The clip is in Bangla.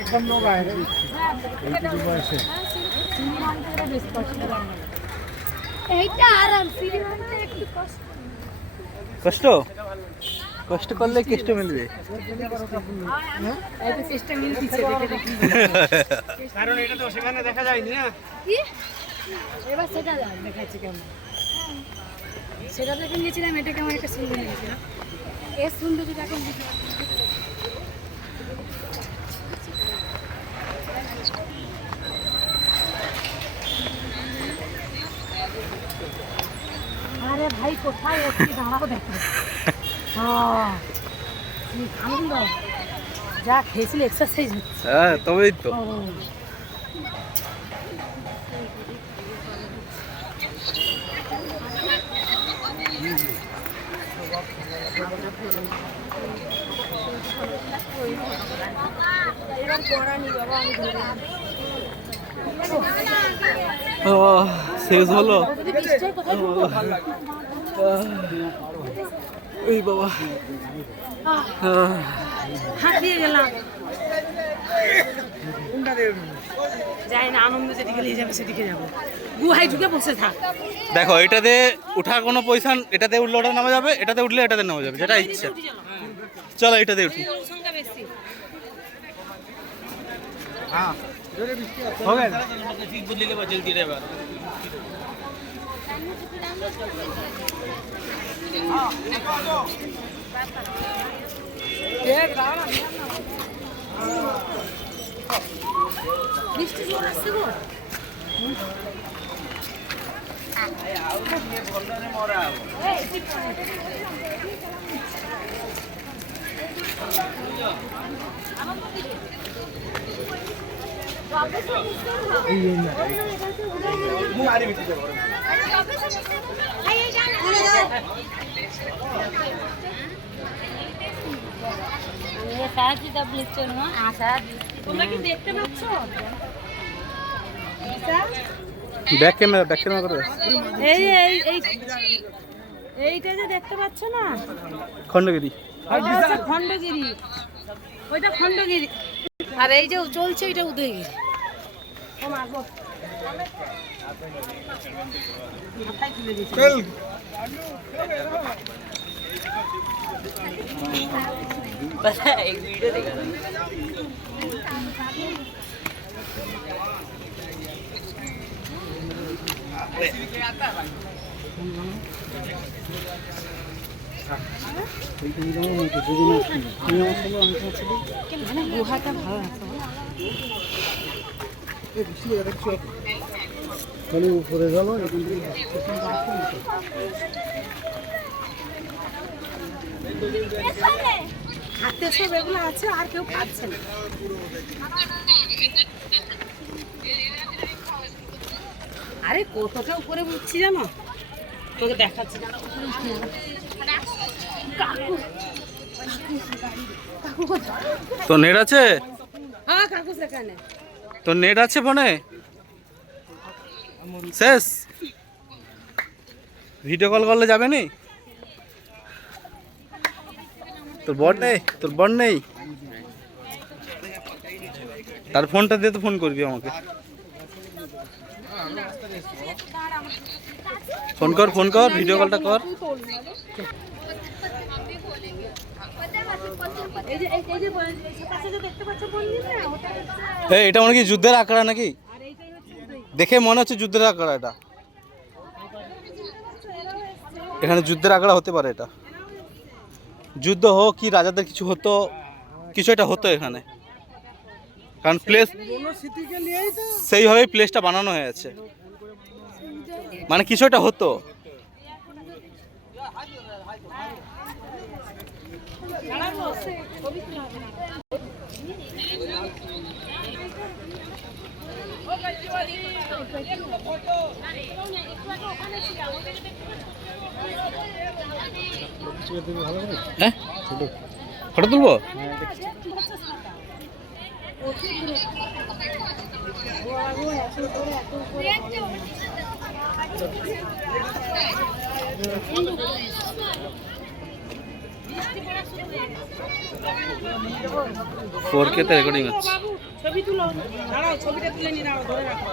एकदम लोग आए थे বয়সে এইটা আরাম সিনেমাটা একটু কষ্ট কষ্ট করলে কষ্ট মিলবে এই তো সিস্টেম মিলতিছে দেখে দেখি কারণ এটা তো সেখানে দেখা যায়নি না কি এবার সেটা দেখাচ্ছি কেমন সেটা দেখে নিয়েছিলাম এটা কেমন একটা সুন্দর নিয়েছিলাম এর সুন্দরী এখন বুঝতে আরে ভাই কোথায় একটু দাঁড়াও দেখো হ্যাঁ আনন্দ যা খেয়েছিল এক্সারসাইজ হচ্ছে হ্যাঁ তবেই তো শেষ হলো ওই বাবা হাঁপিয়ে গেলাম যাই না আনন্দ যেদিকে নিয়ে যাবে সেদিকে যাবো গুহায় ঢুকে বসে থাক দেখো এটাতে উঠার কোনো পয়সা এটাতে উঠলে ওটা নামা যাবে এটাতে উঠলে এটাতে নামা যাবে যেটা ইচ্ছা চলো এটাতে উঠি সংখ্যা বেশি হ্যাঁ हो गया जल्दी ड्राइवर বৃষ্টি জোর আসছে গো তোমরা কি দেখতে পাচ্ছ ব্যাক ক্যামেরা করে এই এই এইটা যে দেখতে পাচ্ছ না খণ্ডগিরি ওইটা হচ্ছে খণ্ডগিরি ওইটা খণ্ডগিরি আর এই যে চলছে এটা উদয়গিরি ও মা গো মাথায় তুলে দিয়েছে चल पता है एक वीडियो देखा था মানে গুহাটা ভালো আছে খালি উপরে গেল এখান থেকে হাতে সব এগুলো আছে আর কেউ পাচ্ছে না আরে কতটা উপরে উঠছি জানো তোকে দেখাচ্ছি কাকু কাকু কোথায় তো নেট আছে হ্যাঁ কাকু সেখানে তো নেট আছে ফোনে শেষ ভিডিও কল করলে যাবে নি তোর বর নেই তার ফোনটা দিয়ে তো ফোন করবি আমাকে ফোন কর ভিডিও কলটা কর এটা মনে কি যুদ্ধের আঁকড়া নাকি দেখে মনে হচ্ছে যুদ্ধের আঁকড়া এটা এখানে যুদ্ধের আঁকড়া হতে পারে এটা যুদ্ধ হোক কি রাজাদের কিছু হতো কিছু একটা হতো এখানে কারণ প্লেস সেইভাবেই প্লেসটা বানানো হয়েছে মানে কিছু একটা হতো ভালো করে হ্যাঁ ফটো তুলবো ফোর কে তে রেকর্ডিং হচ্ছে ছবি তুলো দাঁড়াও ছবিটা তুলে নি দাঁড়াও ধরে রাখো